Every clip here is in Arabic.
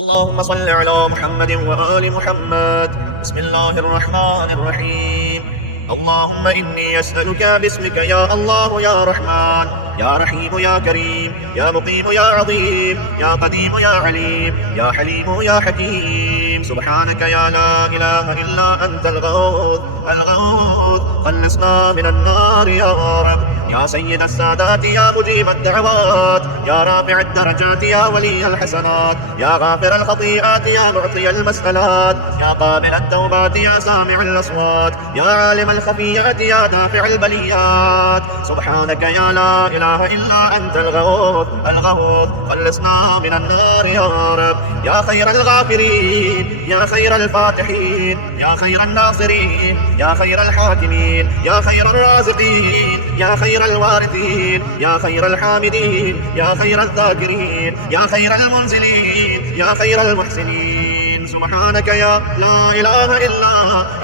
اللهم صل على محمد وآل محمد. بسم الله الرحمن الرحيم. اللهم إني أسألك باسمك يا الله يا رحمن يا رحيم يا كريم يا مقيم يا عظيم يا قديم يا عليم يا حليم يا حكيم. سبحانك يا لا إله إلا أنت الغوث خلصنا من النار يا رب. يا سيد السادات يا مجيب الدعوات يا رافع الدرجات يا ولي الحسنات يا غافر الخطيئات يا معطي المسألات يا قابل التوبات يا سامع الأصوات يا عالم الخفيات يا دافع البليات. سبحانك يا لا إله إلا أنت الغوث خلصنا من النار يا رب. يا خير الغافرين يا خير الفاتحين يا خير الناصرين يا خير الحاكمين يا خير الرازقين يا خير الوارثين يا خير الحامدين يا خير الذاكرين يا خير المنزلين يا خير المحسنين. سبحانك يا لا إله إلا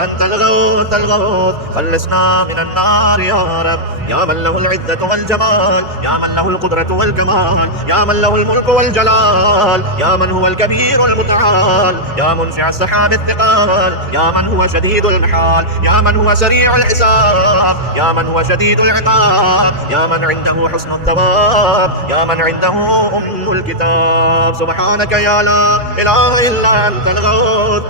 أنت الغوث خلصنا من النار يا رب. يا من له العزة والجمال يا من له القدرة والكمال يا من له الملك والجلال يا من هو الكبير المتعال يا منشع السحاب الثقال يا من هو شديد المحال يا من هو سريع الحساب يا من هو شديد العقاب يا من عنده حسن الثواب يا من عنده أم الكتاب. سبحانك يا لا إله إلا أنت الغوث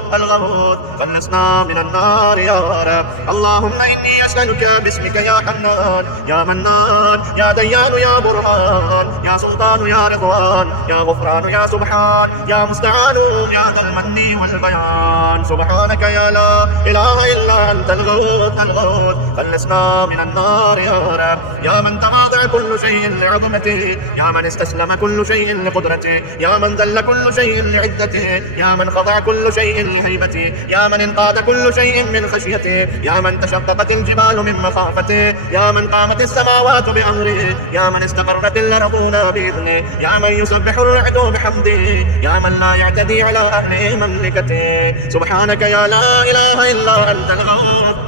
خلصنا من النار يا رب. اللهم إني أسألك باسمك يا حنان يا منان يا ديان يا برهان يا سلطان يا رضوان يا غفران يا سبحان يا مستعان يا ذا المن والبيان. سبحانك يا لا إله إلا أنت الغوث خلصنا من النار يا رب. يا من تواضع كل شيء لعظمته يا من استسلم كل شيء لقدرته يا من ذل كل شيء لعدته يا من خضع كل شيء لهيبته يا من انقاد كل شيء من خشيته يا من تشققت الجبال من مخافته يا من قامت السماوات بأمره يا من استقرت الأرضون بإذنه يا من يسبح الرعد بحمده يا من لا يعتدي على أهل مملكته. سبحانك يا لا إله إلا أنت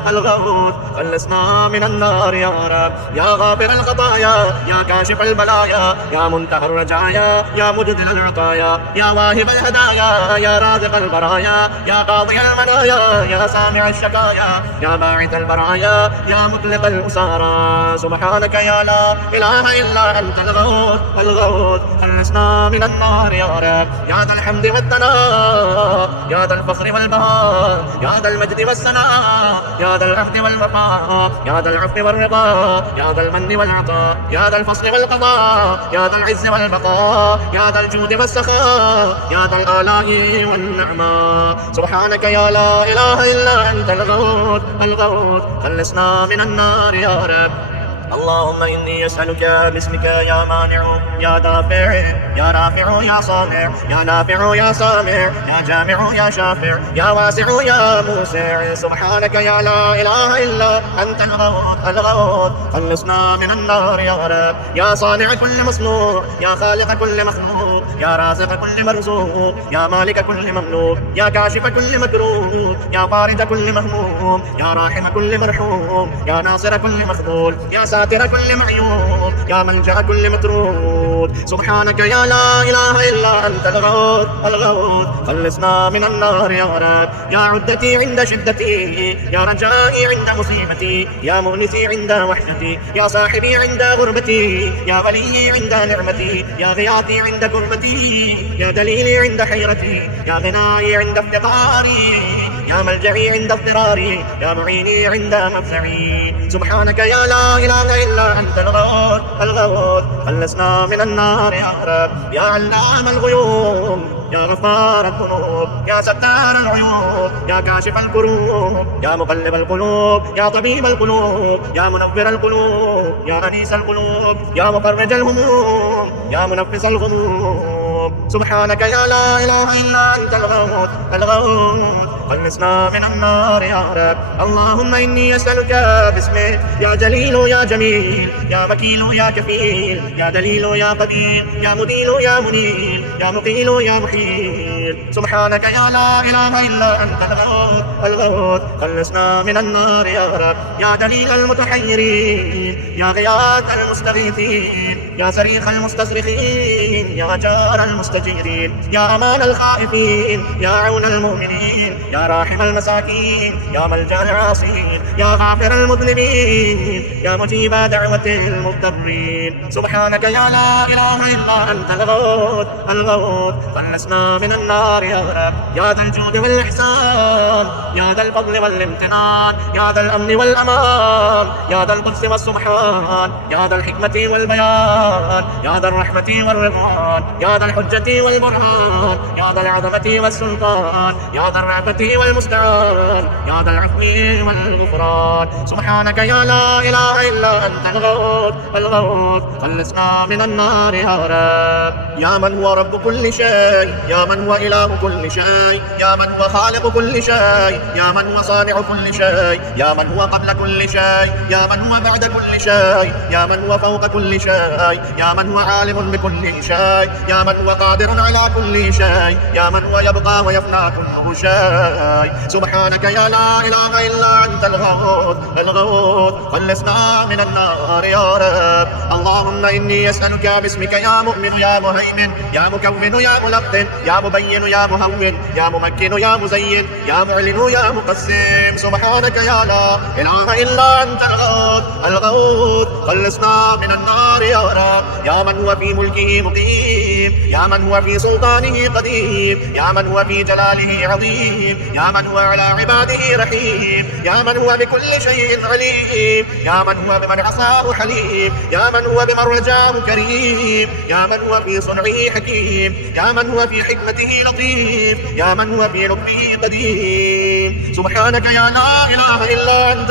الغوث خلصنا من النار يا رب. يا غافر الخطايا يا كاشف البلايا يا منتهى الرجايا يا مجدل العطايا يا واهب الهدايا يا رازق البرايا يا قاضي المنايا يا سامع الشكايا يا باعث البرايا يا مطلق الأسارى. سبحانك يا لا إله إلا أنت الغوث خلصنا من النار يا رب. يا ذا الحمد والثناء يا ذا الفخر والبهاء يا ذا المجد والثناء يا ذا العهد والوفاء يا ذا العفو والرضا يا ذا المن والعطاء يا ذا الفصل والقضاء يا ذا العز والبقاء يا ذا الجود والسخاء يا ذا الآلاء والنعماء. سبحانك يا لا إله إلا أنت الغوث خلصنا من النار يا رب. اللهم إني أسألك باسمك يا مانع يا دافع يا رافع يا صانع يا نافع يا سامع يا جامع يا شافع يا واسع يا موسع. سبحانك يا لا إله إلا أنت الغوث خلصنا من النار يا رب. يا صانع كل مصنوع يا خالق كل مخلوق يا رازق كل مرزوق يا مالك كل مملوك يا كاشف كل مكروه يا طارد كل مهموم يا راحم كل مرحوم يا ناصر كل مخذول يا ساتر كل معيوب يا ملجأ كل مطرود. سبحانك يا لا إله إلا أنت الغوث خلصنا من النار يا رب. يا عدتي عند شدتي يا رجائي عند مصيبتي يا مؤنسي عند وحدتي يا صاحبي عند غربتي يا ولي عند نعمتي يا غياثي عند كربتي يا دليلي عند حيرتي يا غنائي عند افتقاري يا ملجئي عند اضطراري يا معيني عند مفزعي. سبحانك يا لا إله إلا أنت الغوث خلصنا من النار يا رب. يا علام الغيوب يا غفار الذنوب يا ستار العيوب يا كاشف الكروب يا مقلب القلوب يا طبيب القلوب يا منور القلوب يا أنيس القلوب يا مفرج الهموم يا منفس الغموم. سبحانك يا لا إله إلا أنت الغوث خلصنا من النار يا رب. اللهم إني أسألك باسمك يا جليل يا جميل يا وكيل يا كفيل يا دليل يا قدير يا مديل يا منير يا مقيل يا محيل. سبحانك يا لا إله إلا أنت الغوث خلصنا من النار يا رب. يا دليل المتحيرين يا غياث المستغيثين يا صريخ المستصرخين يا جار المستجيرين يا أمان الخائفين يا عون المؤمنين يا راحم المساكين يا ملجأ العاصين يا غافر المذنبين يا مجيب دعوة المضطرين. سبحانك يا لا إله إلا أنت الغوث خلصنا من النار يا رب. يا ذا الجود والإحسان يا ذا الفضل والامتنان يا ذا الأمن والأمان يا ذا القدس والسبحان يا ذا الحكمة والبيان يا ذا الرحمة والرضوان يا ذا الحجة والبرهان يا ذا العظمة والسلطان يا ذا الرأفة والمستعان يا ذا العفو والغفران. سبحانك يا لا إله إلا أنت الغوث خلصنا من النار يا رب. يا من هو رب كل شيء يا من هو إله كل شيء يا من هو خالق كل شيء يا من هو صانع كل شيء يا من هو قبل كل شيء يا من هو بعد كل شيء يا من هو فوق كل شيء يا من هو عالم بكل شيء يا من هو قادر على كل شيء يا من هو يبقى ويفنى كل شيء. سبحانك يا لا إله إلا أنت الغوث خلصنا من النار يا رب. اللهم إني أسألك باسمك يا مؤمن يا مهيمن يا مكون يا ملقن يا مبين يا مهون يا ممكن يا مزين يا معلن يا مقسم. سبحانك يا لا إله إلا أنت الغوث خلصنا من النار يا رب. يا من هو في ملكه مقيم يا من هو في سلطانه قديم يا من هو في جلاله عظيم يا من هو على عباده رحيم يا من هو بكل شيء عليم يا من هو بمن عصاه حليم يا من هو بمن رجاه كريم يا من هو في صنعه حكيم يا من هو في حكمته لطيف يا من هو في لطفه قديم. سبحانك يا لا إله إلا أنت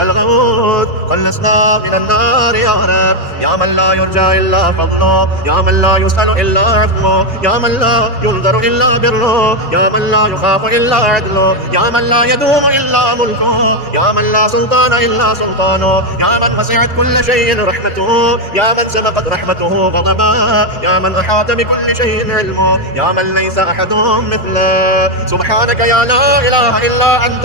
الغوث خلصنا من النار يا رب. يا من لا يرجى إلا فضله يا من لا يسأل إلا عفوه يا من لا ينظر إلا بره يا من لا يخاف إلا عدله يا من لا يدوم إلا ملكه يا من لا سلطان إلا سلطانه يا من وسعت كل شيء رحمته يا من سبقت رحمته غضبا يا من أحاط بكل شيء علمه يا من ليس أحد مثله. سبحانك يا لا إله إلا أنت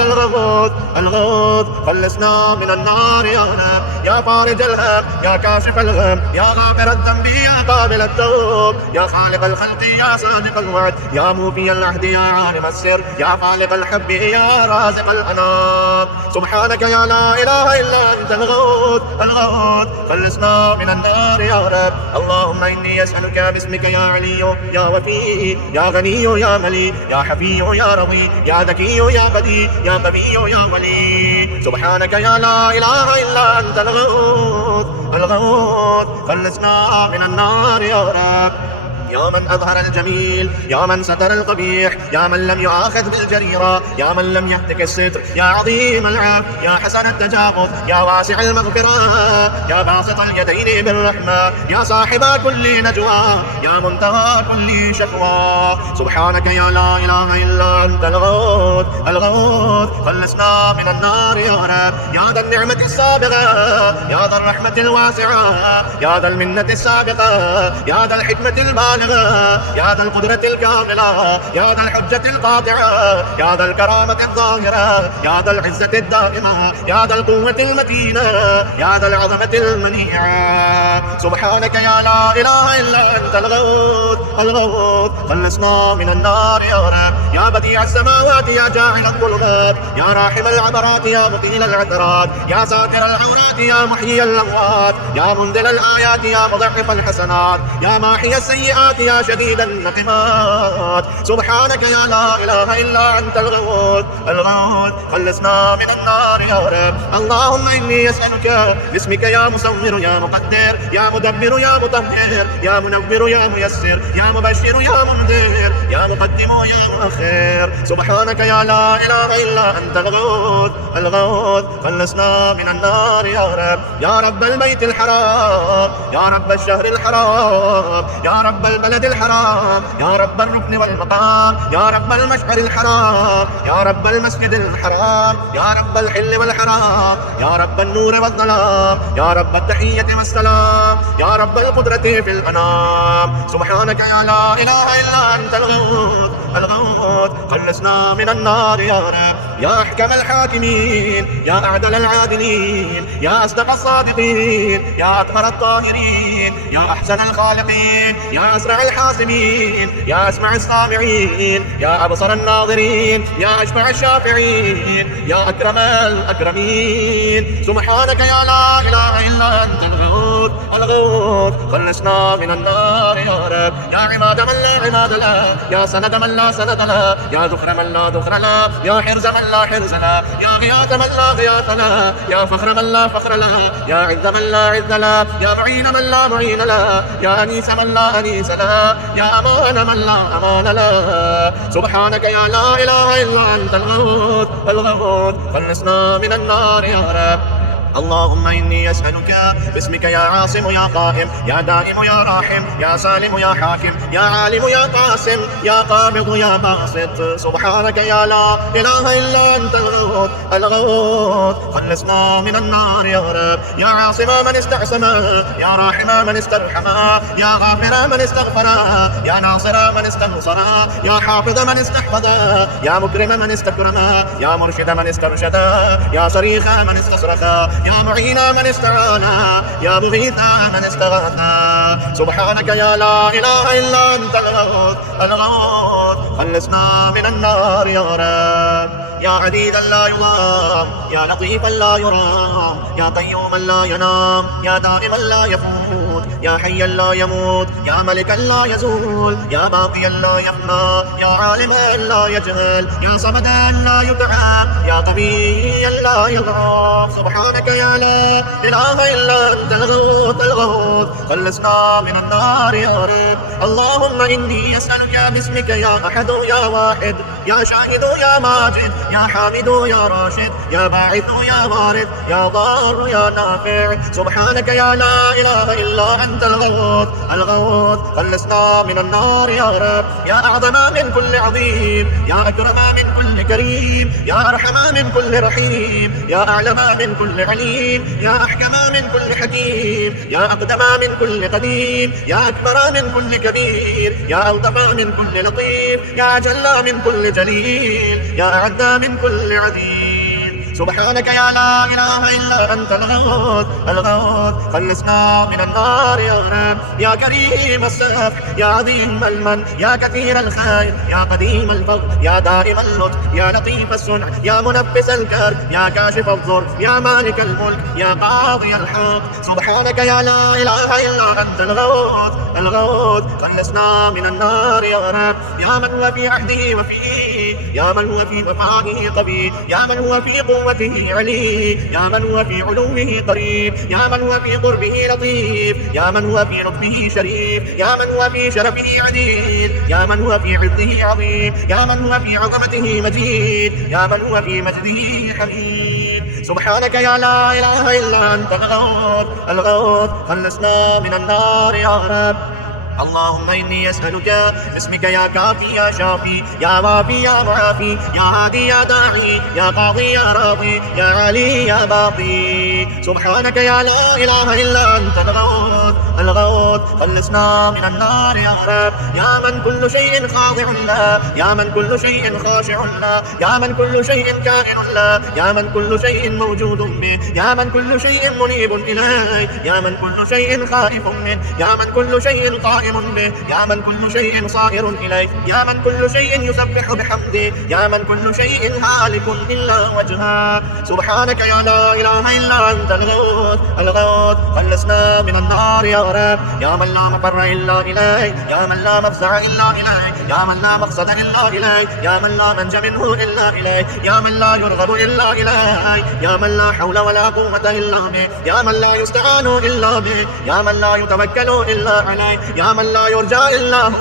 الغوث خلصنا من النار يا رب. يا فارج الهم يا كاشف الغم يا غافر الذنب يا قابل التوب يا خالق الخلق يا صادق الوعد يا موفي العهد يا عالم السر يا خالق الحب يا رازق الأنام. سبحانك يا لا إله إلا أنت الغوث خلصنا من النار يا رب. اللهم إني أسألك باسمك يا علي يا وفي يا غني يا ملي يا حفي يا روي يا ذكي يا بدي يا قوي يا ولي. سبحانك يا لا إله إلا أنت الغوث خلصنا من النار يا رب. يا من أظهر الجميل يا من ستر القبيح يا من لم يؤاخذ بالجريرة يا من لم يهتك الستر يا عظيم العفو يا حسن التجاوز يا واسع المغفرة يا باسط اليدين بالرحمة يا صاحب كل نجوى يا منتهى كل شكوى. سبحانك يا لا إله إلا أنت الغوث خلصنا من النار يا رب. يا ذا النعمة السابقة يا ذا الرحمة الواسعة يا ذا المنة السابقة يا ذا الحكمة البالغة يا ذا القدرة الكاملة يا ذا الحجة القاطعة يا ذا الكرامة الظاهرة يا ذا العزة الدائمة يا ذا القوة المتينة يا ذا العظمة المنيعة. سبحانك يا لا إله إلا أنت الغوث خلصنا من النار يا رب. يا بديع السماوات يا جاعل الظلمات يا راحم العبرات يا مقيل العثرات يا ساتر العورات يا محيي الأموات يا منزل الآيات يا مضاعف الحسنات يا ماحي السيئات يا شديد النقمات. سبحانك يا لا إله إلا أنت الغوث خلصنا من النار يا رب. اللهم إني أسألك باسمك يا مصور يا مقدر يا مدبر يا مطهر يا منور يا ميسر يا مبشر يا منذر يا مقدم يا مؤخر. سبحانك يا لا إله إلا أنت الغوث خلصنا من النار يا رب. يا رب البيت الحرام يا رب الشهر الحرام يا رب البلد الحرام، يا رب الركن والمقام، يا رب المشعر الحرام، يا رب المسجد الحرام، يا رب الحل والحرام، يا رب النور والظلام، يا رب التحية والسلام، يا رب القدرة في الأنام. سبحانك يا لا إله إلا أنت الغوث الغوث، خلصنا من النار يا رب. يا أحكم الحاكمين، يا أعدل العادلين، يا أصدق الصادقين، يا أطهر الطاهرين، يا أحسن الخالقين، يا أسرع الحاسبين، يا أسمع السامعين، يا أبصر الناظرين، يا أشفع الشافعين، يا أكرم الأكرمين. سبحانك يا لا إله إلا أنت الغوث الغوث، خلصنا من النار يا رب. يا عماد من لا عماد له، يا سند من لا سند له، يا ذخر من لا ذخر له، يا حرز من لا حرز له، يا غياث من لا غياث له، يا فخر من لا فخر له، يا عز من لا عز له، يا معين من لا معين له، يا أنيس من لا أنيس له، يا أمان من لا أمان له. سبحانك يا لا إله إلا أنت الغوث الغوث، خلصنا من النار يا رب. اللهم إني أسألك باسمك يا عاصم يا قائم يا دائم يا راحم يا سالم يا حاكم يا عالم يا قاسم يا قابض يا باسط. سبحانك يا لا إله إلا أنت الغوث الغوث، خلصنا من النار يا رب. يا عاصم من استعصم، يا راحم من استرحم، يا غافر من استغفر، يا ناصر من استنصر، يا حافظ من استحفظ، يا مكرم من استكرم، يا مرشد من استرشد، يا صريخ من استصرخ، يا معين من استعانا، يا مغيث من استغاثا. سبحانك يا لا إله إلا أنت الغوث الغوث، خلصنا من النار يا رب. يا عديدا لا يضام، يا لطيفا لا يرام، يا قيوما لا ينام، يا دائما لا يفوت، يا حيا لا يموت، يا ملكا لا يزول، يا باقيا لا يفنى، يا عالما لا يجهل، يا صمدا لا يدعى، يا قويا لا يضعف. سبحانك يا لا إله إلا أنت الغوث الغوث، خلصنا من النار يا رب. اللهم إني أسألك باسمك يا أحد يا واحد يا شاهد يا ماجد يا حامد يا راشد يا باعث يا وارث يا ضار يا نافع. سبحانك يا لا إله إلا أنت الغوث الغوث، خلصنا من النار يا رب. يا أعظم من كل عظيم، يا أكرم من كل كريم، يا أرحم من كل رحيم، يا أعلم من كل عليم، يا أحكم من كل حكيم، يا أقدم من كل قديم، يا أكبر من كل كبير، يا ألطف من كل لطيف، يا أجل من كل جليل، يا أعد من كل عديد. سبحانك يا لا إله إلا أنت الغوث الغوث، خلصنا من النار يا رب. يا كريم السفح، يا عظيم المن، يا كثير الخير، يا قديم الفضل، يا دائم اللطف، يا لطيف الصنع، يا منفس الكرب، يا كاشف الضر، يا مالك الملك، يا قاضي الحق. سبحانك يا لا إله إلا أنت الغوث الغوث، خلصنا من النار يا رب. يا من هو في عهده وفيه، يا من هو في وفائه قوي، يا من هو في قوته علي، يا من هو في علوه قريب، يا من هو في قربه لطيف، يا من هو في لطفه شريف، يا من هو في شرفه عديد، يا من هو في عزه عظيم، يا من هو في عظمته مجيد، يا من هو في مجده حميد. سبحانك يا لا إله إلا أنت الغوث الغوث، خلصنا من النار يا رب. اللهم إني أسألك باسمك يا كافي يا شافي يا وافي يا معافي يا هادي يا داعي يا قاضي يا راضي يا علي يا باقي. سبحانك يا لا إله إلا أنت الغوث الغوث، خلصنا من النار يا رب. يا من كل شيء خاضع له، يا من كل شيء خاشع له، يا من كل شيء كائن له، يا من كل شيء موجود به، يا من كل شيء منيب إليه، يا من كل شيء خائف منه، يا من كل شيء قائم به، يا من كل شيء صائر إليه، يا من كل شيء يسبح بحمده، يا من كل شيء هالك إلا وجهه. سبحانك يا لا إله إلا أنت الغوث الغوث، خلصنا من النار يا رب. يا من لا مفر إلا إليه، يا من لا مفزع إلا إليه، يا من لا مقصد إلا إليه، يا من لا منج منه إلا إليه، يا من لا يرغب إلا إليه، يا من لا حول ولا قوة إلا به، يا من لا يستعان إلا به، يا من لا يتوكل إلا عليه، يا من لا يرجى إلا هو،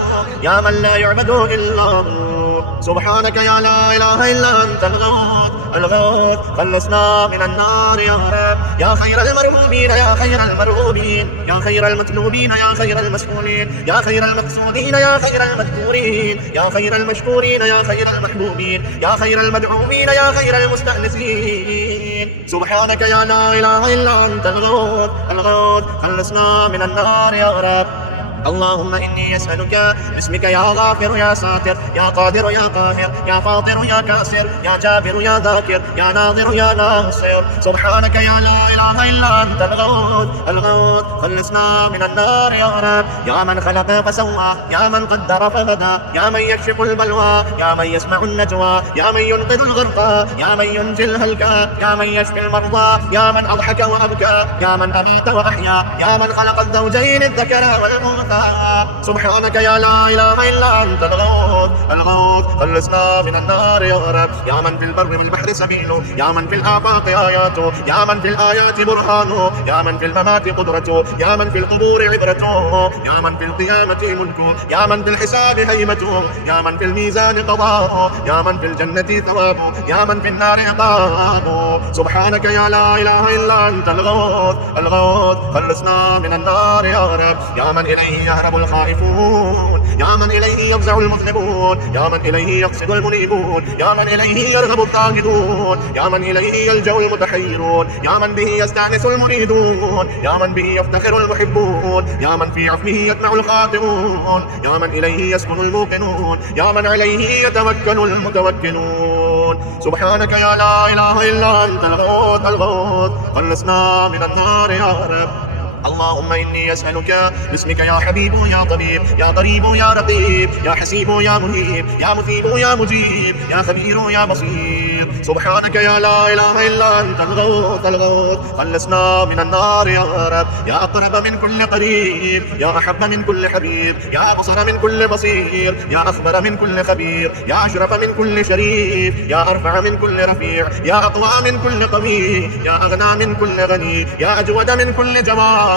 يا من لا يعبد إلا هو. سبحانك يا لا إله إلا أنت الغوث الغوث خلصنا من النار يا رب. يا خير المرهوبين يا خير المرهوبين، يا خير المطلوبين يا خير المسؤولين، يا خير المقصودين يا خير المذكورين، يا خير المشكورين يا خير المحبوبين، يا خير المدعومين يا خير المستأنسين. سبحانك يا لا إله إلا أنت الغوث الغوث خلصنا من النار يا رب. اللهم إني أسألك باسمك يا غافر يا ساتر، يا قادر يا قاهر، يا فاطر يا كاسر، يا جابر يا ذاكر، يا ناظر يا ناصر. سبحانك يا لا إله إلا أنت الغوث الغوث خلصنا من النار يا رب. يا من خلق فسوى، يا من قدر فهدى، يا من يكشف البلوى، يا من يسمع النجوى، يا من ينقذ الغرقى، يا من ينجي الهلكى، يا من يشفي المرضى، يا من أضحك وأبكى، يا من أميت وأحيا، يا من خلق الزوجين الذكر والأنثى. سبحانك يا لا إله إلا أنت الغوث الغوث خلصنا من النار يا رب. يا من في البر والبحر سبيله، يا من في الآفاق آياته، يا من في الآيات برهانه، يا من في الممات قدرته، يا من في القبور عبرته، يا من في القيامة ملكه، يا من في الحساب هيبته، يا من في الميزان قضاءه، يا من في الجنة ثوابه، يا من في النار عقابه. سبحانك يا لا إله إلا أنت الغوث الغوث خلصنا من النار يا رب. يا من إليه يهرب الخائفون، يا من إليه يفزع المذنبون، يا من إليه يقصد المنيبون، يا من إليه يرغب الثاقدون، يا من إليه يلجأ المتحيرون، يا من به يستأنس المريدون، يا من به يفتخر المحبون، يا من في عفوه يطمع الخاطئون، يا من إليه يسكن الموقنون، يا من عليه يتوكل المتوكلون. سبحانك يا لا إله إلا أنت الغوث الغوث خلصنا من النار يا رب. اللهم إني أسألك باسمك يا حبيب يا طبيب، يا قريب يا رقيب، يا حسيب يا مهيب، يا مثيب يا مجيب، يا خبير يا بصير. سبحانك يا لا إله إلا أنت الغوث الغوث خلصنا من النار يا رب. يا أقرب من كل قريب، يا أحب من كل حبيب، يا أبصر من كل بصير، يا أخبر من كل خبير، يا أشرف من كل شريف، يا أرفع من كل رفيع، يا أقوى من كل قوي، يا أغنى من كل غني، يا أجود من كل جواد،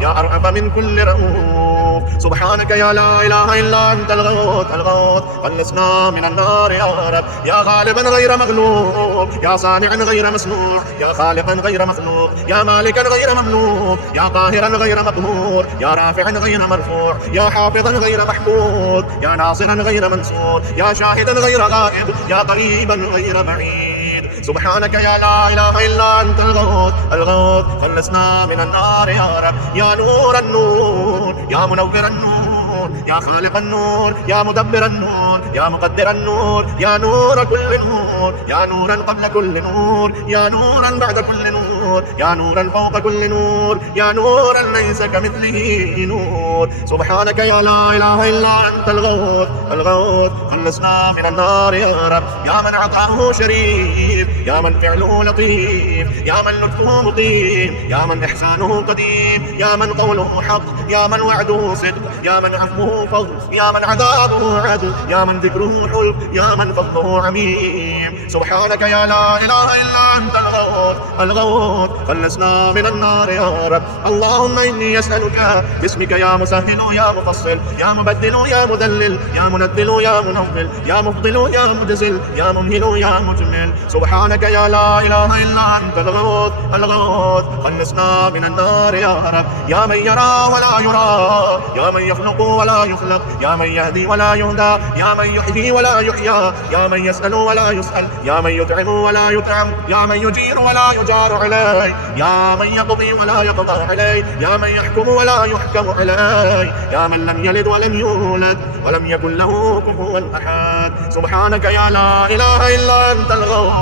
يا أرأف من كل رؤوف. سبحانك يا لا إله إلا أنت الغوث الغوث خلصنا من النار يا رب. يا غالبا غير مغلوب، يا صانعا غير مسنوع، يا خالقا غير مخلوق، يا مالكا غير مملوك، يا قاهرا غير مقهور، يا رافعا غير مرفوع، يا حافظا غير محفوظ، يا ناصرا غير منصور، يا شاهدا غير غائب، يا قريبا غير بعيد. سبحانك يا لا إله إلا أنت الغوث الغوث خلصنا من النار يا رب. يا نور النور، يا منور النور، يا خالق النور، يا مدبر النور، يا مقدر النور، يا نور كل نور، يا نورا قبل كل نور، يا نورا بعد كل نور، يا نورا فوق كل نور، يا نورا ليس كمثله نور. سبحانك يا لا إله إلا أنت الغوث الغوث خلصنا من النار يا رب. يا من عطاه شريف، يا من فعله لطيف، يا من لطفه مطيب، يا من إحسانه قديم، يا من قوله حق، يا من وعده صدق، يا من عفوه فضل، يا من عذابه عدل، يا من ذكره حلم، يا من فضله عميم. سبحانك يا لا إله إلا أنت الغوث الغوث خلصنا من النار يا رب. اللهم إني أسألك باسمك يا مسهل يا مفصل، يا مبدل يا مذلل، يا منزل يا منزل، يا مفضل يا مجزل، يا ممهل يا مجمل. سبحانك يا لا إله إلا أنت الغوث الغوث خلصنا من النار يا رب. يا من يرى ولا يرى، يا من يخلق ولا يخلق، يا من يهدي ولا يهدى، يا من يحيي ولا يحيى، يا من يسأل ولا يسأل، يا من يطعم ولا يطعم، يا من يجير ولا يجار عليه، يا من يقضي ولا يقضى عليه، يا من يحكم ولا يحكم عليه، يا من لم يلد ولم يولد ولم يكن له كفوا أحد. سبحانك يا لا إله إلا أنت الغوث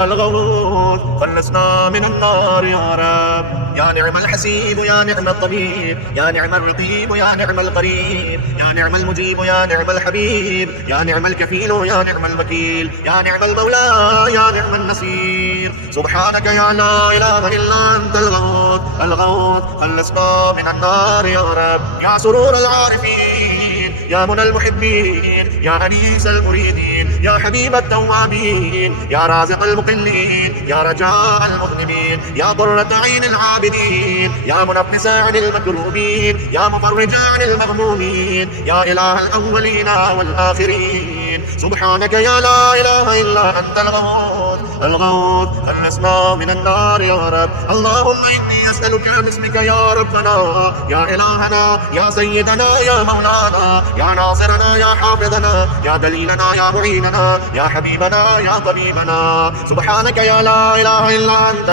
الغوث خلصنا من النار يا رب. يا نعم الحسيب، يا نعم الطبيب، يا نعم الرقيب، يا نعم القريب، يا نعم المجيب، يا نعم الحبيب، يا نعم الكفيل، يا نعم الوكيل، يا نعم المولى، يا نعم النصير. سبحانك يا لا إله إلا أنت الغوث الغوث خلصنا من النار يا رب. يا سرور العارفين، يا منى المحبين، يا أنيس المريدين، يا حبيب التوابين، يا رازق المقلين، يا رجاء المذنبين، يا قرة عين العابدين، يا منفس عن المكروبين، يا مفرج عن المغمومين، يا إله الأولين والآخرين. سبحانك يا لا إله إلا أنت الغوث الغوث خلصنا من النار يا رب. اللهم إني أسألك باسمك يا ربنا يا إلهنا يا سيدنا يا مولانا يا ناصرنا يا حافظنا يا دليلنا يا معيننا يا حبيبنا يا طبيبنا، سبحانك يا لا إله إلا أنت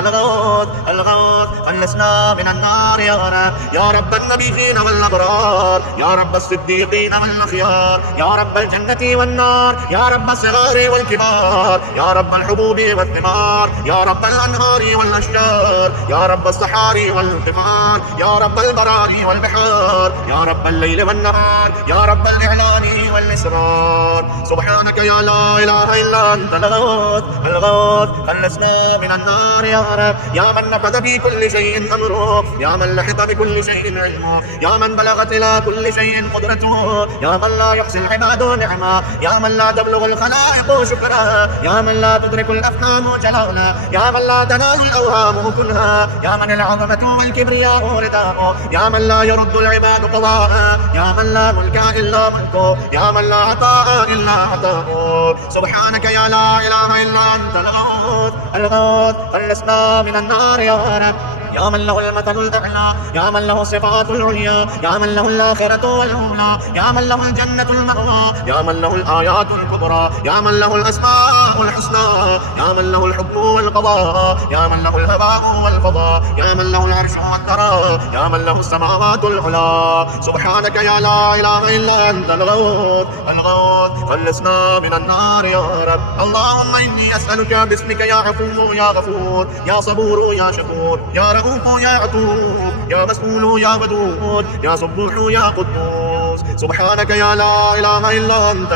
الغوث خلصنا من النار يا رب. يا رب النبيين والأبرار يا رب الصديقين والأخيار يا رب الجنة والنار يا رب الصغار والكبار يا رب الحبوب والثمار يا رب الأنهار والأشجار يا رب الصحاري والقفار يا رب البراري والبحار يا رب الليل والنهار يا رب الإعلان والإسرار، سبحانك يا لا إله إلا أنت الغوث خلصنا من النار يا رب. يا من نفذ في كل شيء أمره يا من لحق بكل شيء علمه يا من بلغت إلى كل شيء قدرته يا من لا يحصي العباد نعمة يا من لا تبلغ الخلائق شكرا يا من لا تدرك الأفهام جلالا يا من لا تنال الأوهام كنها يا من العظمة والكبرياء رداءه يا من لا يرد العباد قضاء يا من لا ملك إلا ملكه يا من لا عطاء إلا عطاءه، سبحانك يا لا إله إلا أنت الغوث خلصنا من النار يا رب. يا من له المثل الأعلى يا من له الصفات العليا يا من له الآخرة والأولى يا من له الجنة المأوى يا من له الآيات الكبرى يا من له الأسماء الحسنى يا من له الحكم والقضاء يا من له الهباء والفضاء يا من له العرش والثرى يا من له السماوات العلى، سبحانك يا لا إله إلا أنت الغوث خلصنا من النار يا رب. اللهم إني أسألك باسمك يا عفو يا غفور يا صبور يا شكور يا رؤوف يا عطوف يا مسؤول يا ودود يا صبوح يا قدوس، سبحانك يا لا إله إلا أنت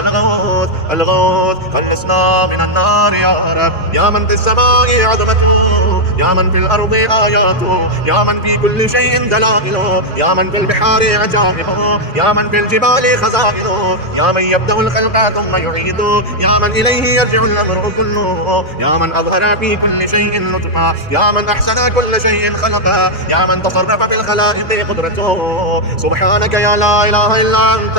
الغوث خلصنا من النار يا رب. يا من في السماء عظمته يا من في الأرض آياته يا من في كل شيء دلائله يا من في البحار عجائبه يا من في الجبال خزائنه يا من يبدأ الخلق ثم يعيده يا من إليه يرجع الأمر كله يا من أظهر في كل شيء لطفا يا من أحسن كل شيء خلقا يا من تصرف في الخلائق قدرته، سبحانك يا لا إله إلا أنت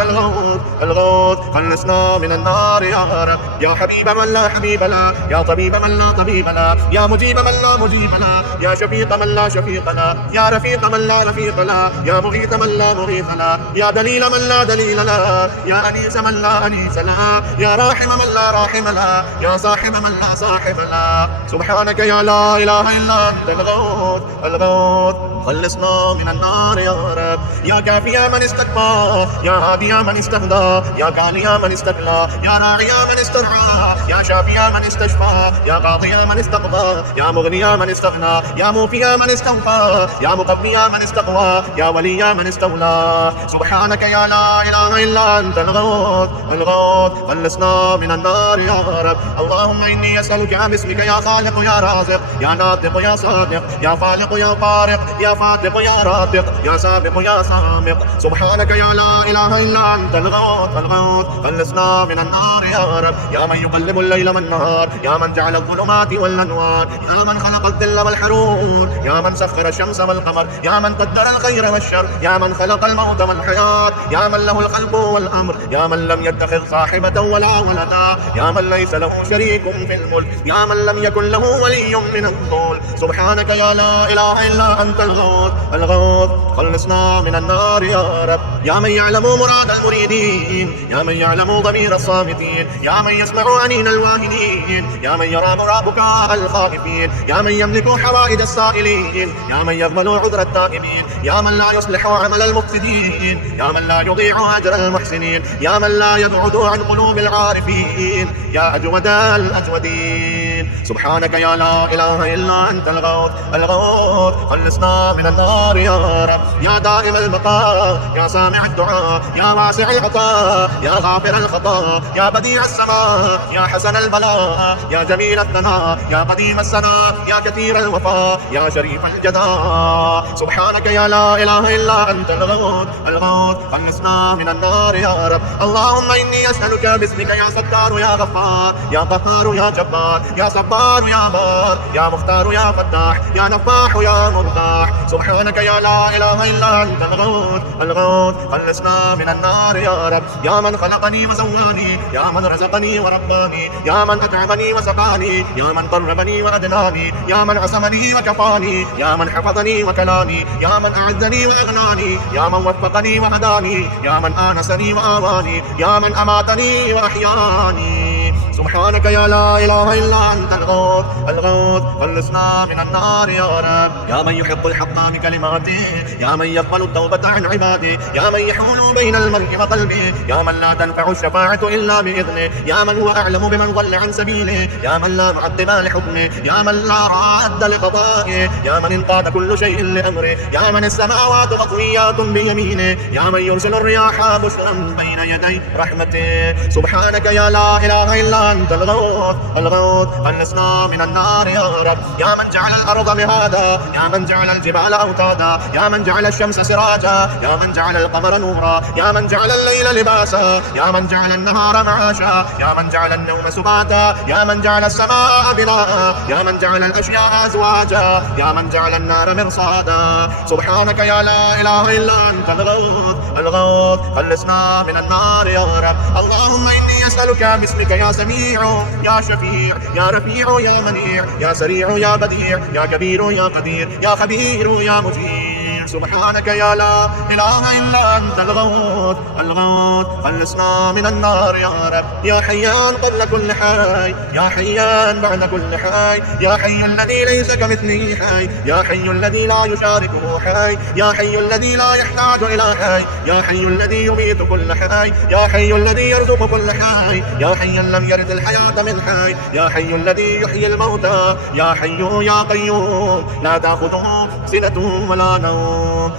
الغوث خلصنا من النار يا رب. يا حبيب من لا حبيب له يا طبيب من لا طبيب له يا مجيب من لا مجيب له يا شفيق من لا شفيق له يا رفيق من لا رفيق له يا مغيث من لا مغيث له يا دليل من لا دليل له يا أنيس من لا أنيس له يا راحم من لا راحم له يا صاحب من لا صاحب له، سبحانك يا لا إله إلا أنت الغوث خلصنا من النار يا رب. يا كافي من استكبر يا هادي من استهدى يا قالي من استقلى يا راعي من استرعى يا شافي من استشفى يا قاضي من استقضى يا مغني من استغنى يا موفي من استوفى يا مقوي من استقوى يا ولي من استولى، سبحانك يا لا إله إلا أنت الغوث خلصنا من النار يا رب. اللهم إني أسألك باسمك يا خالق يا رازق يا ناطق يا صادق يا فالق يا فارق يا فاتق يا راتق يا سابق يا سامق، سبحانك يا لا إله إلا أنت الغوث خلصنا من النار يا رب. يا من يقلب الليل والنهار يا من جعل الظلمات والأنوار يا من خلق الظل والحرور يا من سخر الشمس والقمر يا من قدر الخير والشر يا من خلق الموت والحياة يا من له الخلق والأمر يا من لم يتخذ صاحبة ولا ولدا يا من ليس له شريك في الملك يا من لم يكن له ولي من الظلم، سبحانك يا لا إله إلا أنت الغوث خلصنا من النار يا رب. يا من يعلم مراد المريدين يا من يعلم ضمير الصامتين يا من يسمع عنين الواهنين يا من يرى بكاء الخائفين يا من يملك حوائج السائلين يا من يضمن عذر التائبين يا من لا يصلح عمل المفسدين يا من لا يضيع أجر المحسنين يا من لا يبعد عن قلوب العارفين يا أجود الأجودين، سبحانك يا لا إله إلا أنت الغوث خلصنا من النار يا رب. يا دائم البقاء يا سامع الدعاء يا واسع العطاء يا غافر الخطا يا بديع السماء يا حسن البلاء يا جميل الثناء يا قديم السناء يا كثير الوفاء يا شريف الجزاء، سبحانك يا لا إله إلا أنت الغوث خلصنا من النار يا رب. اللهم إني أسألك باسمك يا ستار يا غفار يا قهار يا جبار يا صبار يا بار يا مختار يا فتاح يا نفاح يا مرتاح، سبحانك يا لا إله إلا أنت الغوث خلصنا من النار يا رب. يا من خلقني وسواني يا من رزقني ورباني، يا من أطعمني وسقاني، يا من قربني وأدناني، يا من عصمني وكفاني، يا من حفظني وكلاني، يا من أعزني وأغناني، يا من وفقني وهداني، يا من آنسني وآواني، يا من أماتني وأحياني. سبحانك يا لا إله إلا أنت الغوث الغوث، خلصنا من النار يا رب. يا من يحب الحق بكلماته، يا من يقبل التوبة عن عباده، يا من يحول بين المرء وقلبه، يا من لا تنفع الشفاعة إلا بإذنه، يا من هو أعلم بمن ضل عن سبيله، يا من لا معقب لحكمه، يا من لا راد لقضائه، يا من انقاد كل شيء لأمره، يا من السماوات مطويات بيمينه، يا من يرسل الرياح بشرا بين يدي رحمته. سبحانك يا لا إله إلا أنت الغوث الغوث، خلصنا من النار يا رب. يا من جعل الأرض مهادا، يا من جعل الجبال أوتادا، يا من جعل الشمس سراجا، يا من جعل القمر نورا، يا من جعل الليل لباسا، يا من جعل النهار معاشا، يا من جعل النوم سباتا، يا من جعل السماء بناء، يا من جعل الأشياء أزواجا، يا من جعل النار مرصادا. سبحانك يا لا إله إلا أنت الغوث الغوث، خلصنا من النار يا رب. اللهم إني أسألك باسمك يا سميع يا شفيع يا رفيع يا منيع يا سريع يا بديع يا كبير يا قدير يا خبير يا مجير. سبحانك يا لا إله إلا أنت الغوث الغوث، خلصنا من النار يا رب. يا حيان قبل كل حي، يا حيان بعد كل حي، يا حي الذي ليس كمثله حي، يا حي الذي لا يشاركه حي، يا حي الذي لا يحتاج إلى حي، يا حي الذي يميت كل حي، يا حي الذي يرزق كل حي، يا حي لم يرد الحياة من حي، يا حي الذي يحيي الموتى، يا حي يا قيوم لا تأخذه سنة ولا نوم.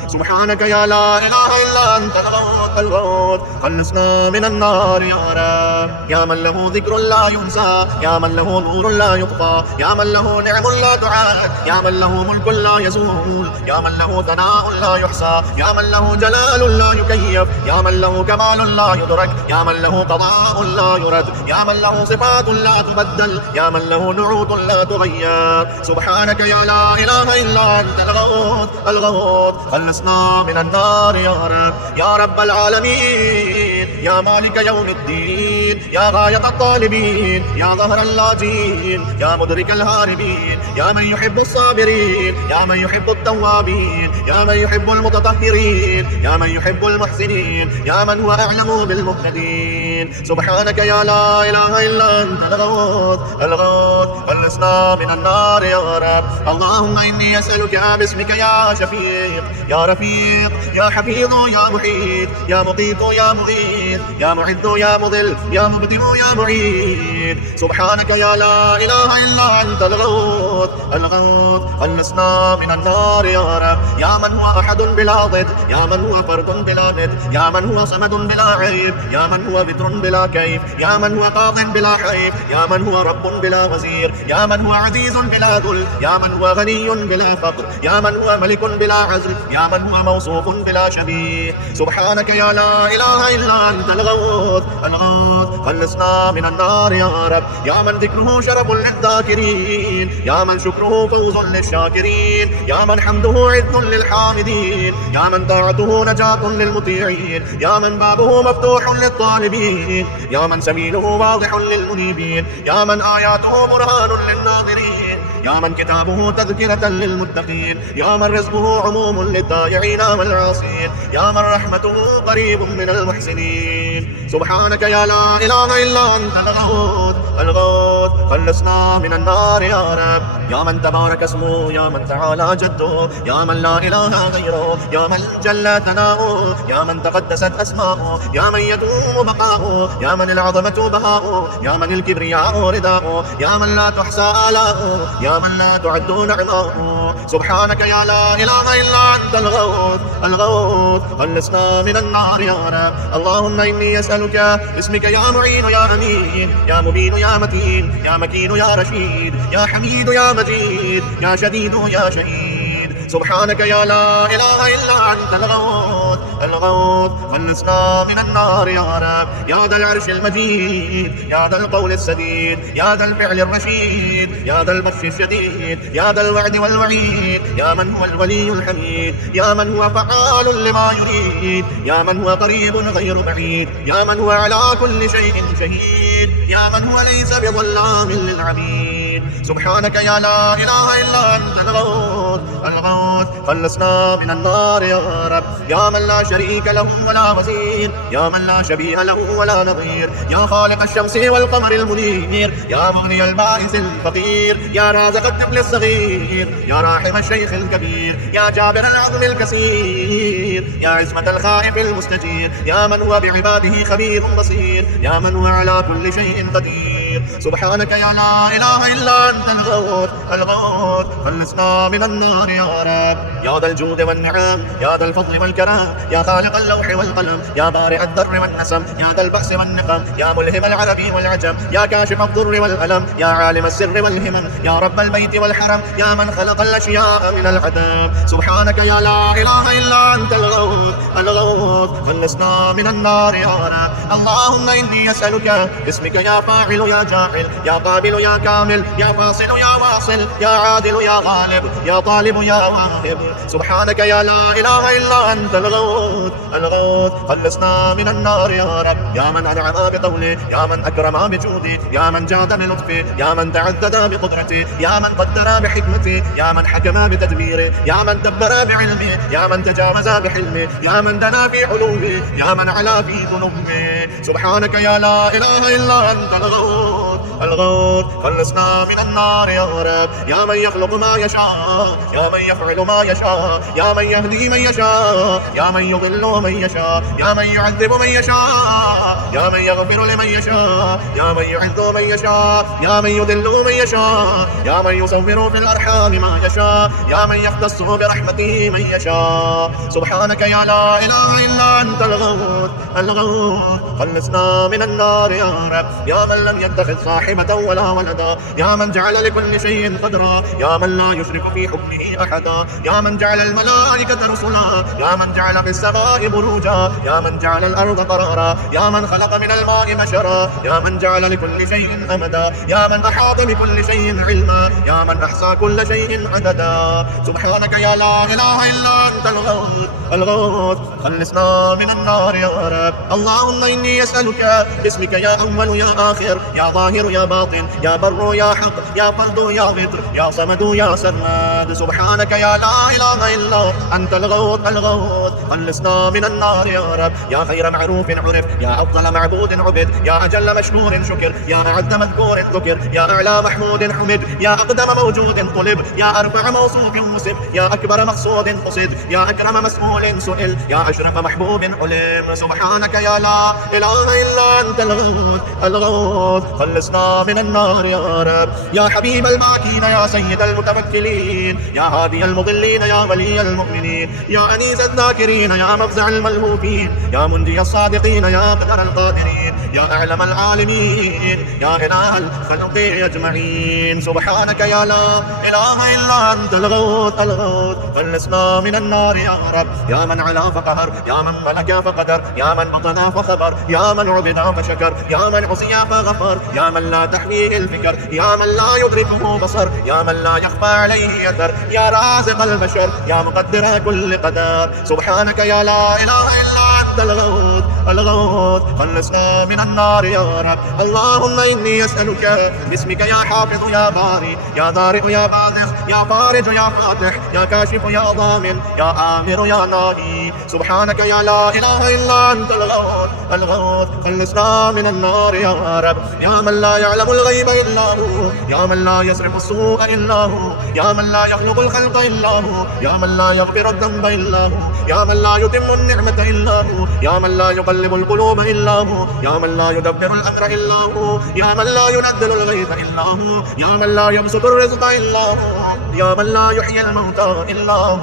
سبحانك يا لا إله إلا أنت الغوث الغوث، خلصنا من النار يا رب. يا من له ذكر لا ينسى، يا من له نور لا يطفى، يا من له نعم لا تعاد، يا من له ملك لا يزول، يا من له ثناء لا يحصى، يا من له جلال لا يكيف، يا من له كمال لا يدرك، يا من له قضاء لا يرد، يا من له صفات لا تبدل، يا من له نعوت لا تغير. سبحانك يا لا إله إلا أنت الغوث الغوث، خلصنا من النار يا رب. يا رب العالمين، يا مالك يوم الدين، يا غاية الطالبين، يا ظهر اللاجين، يا مدرك الهاربين، يا من يحب الصابرين، يا من يحب التوابين، يا من يحب المتطهرين، يا من يحب المحسنين، يا من هو أعلم بالمهتدين. سبحانك يا لا إله إلا أنت الغوث الغوث، خلصنا من النار يا رب. اللهم إني أسألك باسمك يا شفيق يا رفيق يا حفيظ يا محيط يا مقيت يا مغيث يا معز يا مضل يا مبدئ يا معيد. سبحانك يا لا إله إلا أنت الغوث الغوث، خلصنا من النار يا رب. يا من هو أحد بلا ضد، يا من هو فرد بلا ند، يا من هو صمد بلا عيب، يا من هو بتر بلا كيف، يا من هو قاض بلا حيف، يا من هو رب بلا وزير، يا من هو عزيز بلا ذل، يا من هو غني بلا فقر، يا من هو ملك بلا عزل، يا من هو موصوف بلا شبيه. سبحانك يا لا إله إلا أنت الغوث الغوث، خلصنا من النار يا رب. يا من ذكره شرف للذاكرين، يا من شكره فوز للشاكرين، يا من حمده عز للحامدين، يا من طاعته نجاة للمطيعين، يا من بابه مفتوح للطالبين، يا من سبيله واضح للمنيبين، يا من آياته برهان للناظرين، يا من كتابه تذكرة للمتقين، يا من رزقه عموم للضائعين والعاصين، يا من رحمته قريب من المحسنين. سبحانك يا لا إله إلا أنت الغوث الغوث، خلصنا من النار يا رب. يا من تبارك اسمه، يا من تعالى جده، يا من لا إله غيره، يا من جل ثناؤه، يا من تقدست أسماؤه، يا من يدوم بقاؤه، يا من العظمة بهاؤه، يا من الكبرياء رداؤه، يا من لا تحصى آلاؤه، يا من لا تعد نعماؤه. سبحانك يا لا إله إلا أنت الغوث الغوث، خلصنا من النار يا رب. اللهم إني أسألك اسمك يا معين يا أمين، يا مبين يا متين، يا مكين يا رشيد، يا حميد يا مجيد، يا شديد يا شهيد. سبحانك يا لا إله إلا أنت الغوث الغوث، خلصنا من النار يا رب. يا ذا العرش المجيد، يا ذا القول السديد، يا ذا الفعل الرشيد، يا ذا البطش الشديد، يا ذا الوعد والوعيد، يا من هو الولي الحميد، يا من هو فعال لما يريد، يا من هو قريب غير بعيد، يا من هو على كل شيء شهيد، يا من هو ليس بظلام للعبيد. سبحانك يا لا إله إلا أنت الغوث الغوث، خلصنا من النار يا رب. يا من لا شريك له ولا وزير، يا من لا شبيه له ولا نظير، يا خالق الشمس والقمر المنير، يا مغني البائس الفقير، يا رازق الطفل الصغير، يا راحم الشيخ الكبير، يا جابر العظم الكثير، يا عزمة الخائف المستجير، يا من هو بعباده خبير بصير، يا من هو على كل شيء قدير. سبحانك يا لا إله إلا أنت الغوث الغوث، خلصنا من النار يا رب. يا ذا الجود والنعم، يا ذا الفضل والكرم، يا خالق اللوح والقلم، يا بارئ الذر والنسم، يا ذا البأس والنقم، يا ملهم العربي والعجم، يا كاشف الضر والألم، يا عالم السر والهمم، يا رب البيت والحرم، يا من خلق الأشياء من العدم. سبحانك يا لا إله إلا أنت الغوث الغوث، خلصنا من النار يا رب. اللهم إني أسألك باسمك يا فاعل يا جاعل، يا قابل يا كامل، يا فاصل يا واصل، يا عادل يا غالب، يا طالب يا واهب. سبحانك يا لا إله إلا أنت الغوث الغوث، خلصنا من النار يا رب. يا من أنعم بقوله، يا من أكرم بجوده، يا من جاد بلطفه، يا من تعدد بقدرته، يا من قدر بحكمته، يا من حكم بتدبيره، يا من دبر بعلمه، يا من تجاوز بحلمه، يا من دنا في علومه، يا من علا في ذنوبه. سبحانك يا لا إله إلا أنت الغوث الغوث، خلصنا من النار يا رب. يا من يخلق ما يشاء، يا من يفعل ما يشاء، يا من يهدي من يشاء، يا من يضل من يشاء، يا من يعذب من يشاء، يا من يغفر لمن يشاء، يا من يعز من يشاء، يا من يذل من يشاء، يا من يصور في الأرحام ما يشاء، يا من يختص برحمته من يشاء. سبحانك يا لا إله إلا أنت الغوث الغوث، خلصنا من النار يا رب. يا من لم يتخذ صاحبة ولا ولدا، يا من جعل لكل شيء قدرا، يا من لا يشرك في حكمه أحدا، يا من جعل الملائكة رسلا، يا من جعل في السماء بروجا، يا من جعل الأرض قرارا، يا من خلق من الماء بشرا، يا من جعل لكل شيء أمدا، يا من أحاط بكل شيء علما، يا من أحصى كل شيء عددا. سبحانك يا لا إله إلا أنت الغوث الغوث، خلصنا من النار يا رب. اللهم إني أسألك باسمك يا أول يا آخر، يا ظاهر يا باطن، يا بر يا حق، يا فرد يا غفر، يا صمد يا سرمد. سبحانك يا لا إله إلا أنت الغوث الغوث، خلصنا من النار يا رب. يا خير معروف عرف، يا أفضل معبود عبد، يا أجل مشكور شكر، يا أعز مذكور ذكر، يا أعلى محمود حمد، يا أقدم موجود طلب، يا أرفع موصوف مسب، يا أكبر مقصود قصد، يا أكرم مسؤول سئل، يا أشرف محبوب علم. سبحانك يا لا إله إلا أنت الغوث الغوث، خلصنا من النار يا رب. يا حبيب الماكين، يا سيد المتوكلين، يا هادي المضلين، يا ولي المؤمنين، يا أنيس الذاكرين، يا مفزع الملهوفين، يا منجي الصادقين، يا قدر القادرين، يا أعلم العالمين، يا إله الخلق أجمعين. سبحانك يا لا إله إلا أنت الغوث الغوث، خلصنا من النار يا رب. يا من علا فقهر، يا من ملك فقدر، يا من بطنا فخبر، يا من عبد فشكر، يا من عصي فغفر، يا من لا تحويه الفكر، يا من لا يدركه بصر، يا من لا يخفى عليه أثر، يا رازق البشر، يا مقدر كل قدر. سبحانك يا لا إله إلا أنت الغوث الغوث، خلصنا من النار يا رب. اللهم إني أسألك باسمك يا حافظ يا باري، يا ضارع يا باذخ، يا فارج يا فاتح، يا كاشف يا ضامن، يا آمر يا ناهي. سبحانك يا لا إله إلا أنت الغوث الغوث، خلصنا من النار يا رب. يا من لا يعلم الغيب إلا هو، يا من لا يصرف السوء إلا هو، يا من لا يخلق الخلق إلا هو، يا من لا يغفر الذنب إلا هو، يا من لا يتم النعمة إلا هو، يا من لا يقلب القلوب إلا هو، يا من لا يدبر الأمر إلا هو، يا من لا ينزل الغيث إلا هو، يا من لا يبسط الرزق إلا هو، يا من لا يحيي الموتى إلا هو.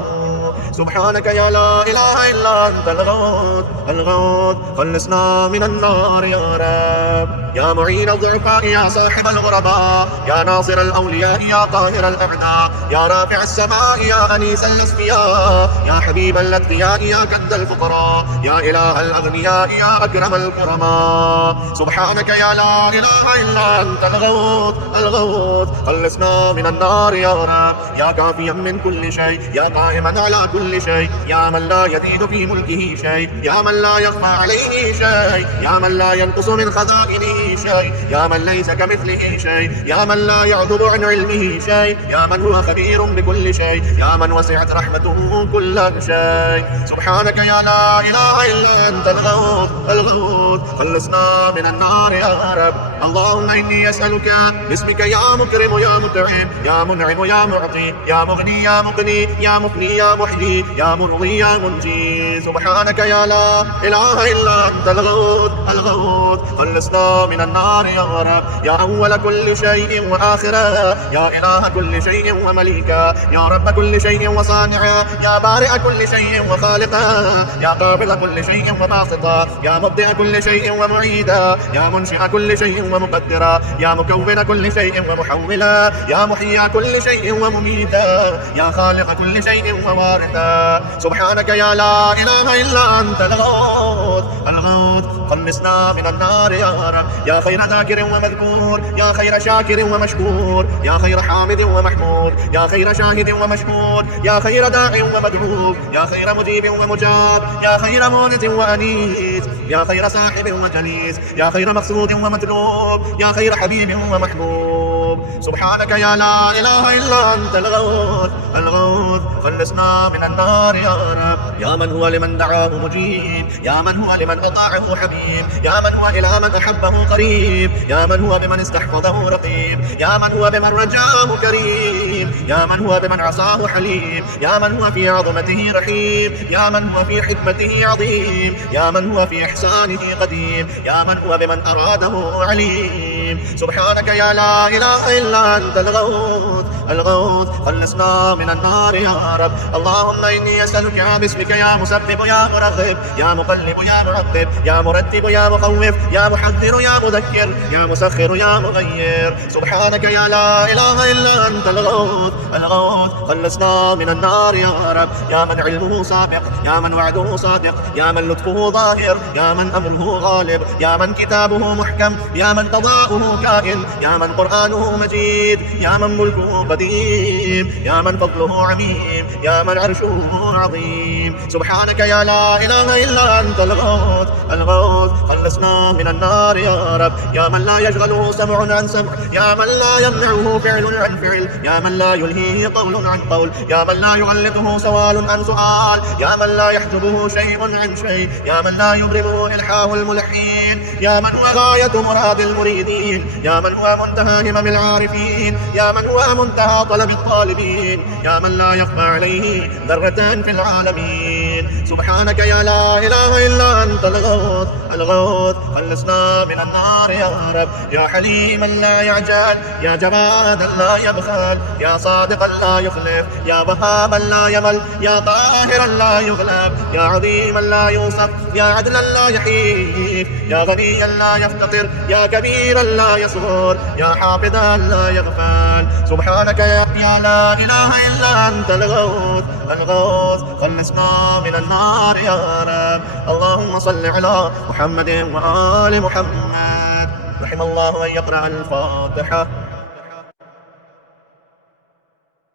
سبحانك يا لا إله إلا أنت الغوث الغوث، خلصنا من النار يا رب. يا معين الضعفاء، يا صاحب الغرباء، يا ناصر الأولياء، يا قاهر الأعداء، يا رافع السماء يا أنيس الأصفياء يا حبيب الأتقياء يا كد الفقراء يا إله الأغنياء يا أكرم الكرماء. سبحانك يا لا إله إلا أنت الغوث الغوث، خلصنا من النار يا رب. يا كافيا من كل شيء، يا قائما على كل شيء، يا من لا يزيد في ملكه شيء، يا من لا يخفى عليه شيء، يا من لا ينقص من خزائنه شيء، يا من ليس كمثله شيء، يا من لا يعذب عن علمه شيء، يا من هو خبير بكل شيء، يا من وسعت رحمته كل شيء. سبحانك يا لا إله إلا أنت الغوث الغوث، خلصنا من النار يا رب. اللهم إني أسألك باسمك يا مكرم يا متعب يا منعم يا معطي يا مغني يا مغني يا مفني يا محيي يا مرضي يا منجي. سبحانك يا لا إله إلا أنت الغوث الغوث، خلصنا من النار يا رب. يا أول كل شيء وآخره، يا إله كل شيء ومليكا، يا رب كل شيء وصانعا، يا بارئ كل شيء وخالقا، يا قابل كل شيء وباسطا، يا مبدئ كل شيء ومعيدا، يا منشئ كل شيء ومقدرا، يا مكون كل شيء ومحولا، يا محيي كل شيء ومميتا، يا خالق كل شيء ووارثا. سبحانك يا لا إله إلا أنت الغوث الغوث، خلصنا من النار يا رب. يا خير ذاكر ومذكور، يا خير شاكر ومشكور، يا خير حامد ومحمود، يا خير شاهد ومشهود، يا خير داع ومدعو، يا خير مجيب ومجاب، يا خير مونس وأنيس، يا خير صاحب وجليس، يا خير مقصود ومطلوب، يا خير حبيب ومحبوب. سبحانك يا لا إله إلا أنت الغوث الغوث، خلصنا من النار يا رب. يا من هو لمن دعاه مجيب، يا من هو لمن أطاعه حبيب، يا من هو إلى من أحبه قريب، يا من هو بمن استحفظه رقيب، يا من هو بمن رجاه كريم، يا من هو بمن عصاه حليم، يا من هو في عظمته رحيم، يا من هو في حكمته عظيم، يا من هو في إحسانه قديم، يا من هو بمن أراده عليم. سبحانك يا لا إله إلا أنت الغوث الغوث، خلصنا من النار يا رب. اللهم إني أسألك باسمك يا مسبب يا مرغب يا مقلب يا معقب يا مرتب يا مخوف يا محذر يا مذكر يا مسخر يا مغير. سبحانك يا لا إله إلا أنت الغوث الغوث، خلصنا من النار يا رب. يا من علمه سابق، يا من وعده صادق، يا من لطفه ظاهر، يا من أمره غالب، يا من كتابه محكم، يا من قضاؤه كائن، يا من قرآنه مجيد، يا من ملكه قديم، يا من فضله عميم، يا من عرشه عظيم. سبحانك يا لا إله إلا أنت الغوث الغوث، خلصنا من النار يا رب. يا من لا يشغله سمع عن سمع، يا من لا يمنعه فعل عن فعل، يا من لا يلهيه قول عن قول، يا من لا يغلطه سؤال عن سؤال، يا من لا يحجبه شيء عن شيء، يا من لا يبرمه إلحاه الملحين، يا من هو غاية مراد المريدين، يا من هو منتهى همم العارفين، يا من هو منتهى طلب الطالبين، يا من لا يخفى عليه ذرة في العالمين. سبحانك يا لا إله إلا أنت الغوث الغوث، خلصنا من النار يا رب. يا حليما لا يعجل، يا جوادا لا يبخل، يا صادقا لا يخلف، يا وهابا لا يمل، يا طاهرا لا يغلب، يا عظيما لا يوصف، يا عدلا لا يحيف، يا غنيا لا يفتقر، يا كبيرا لا يصغر، يا حافظا لا يغفل. سبحانك يا لا إله إلا أنت الغوث الغوث، خلصنا من النار يا رب. اللهم صل على محمد وآل محمد. رحم الله من يقرأ الفاتحة.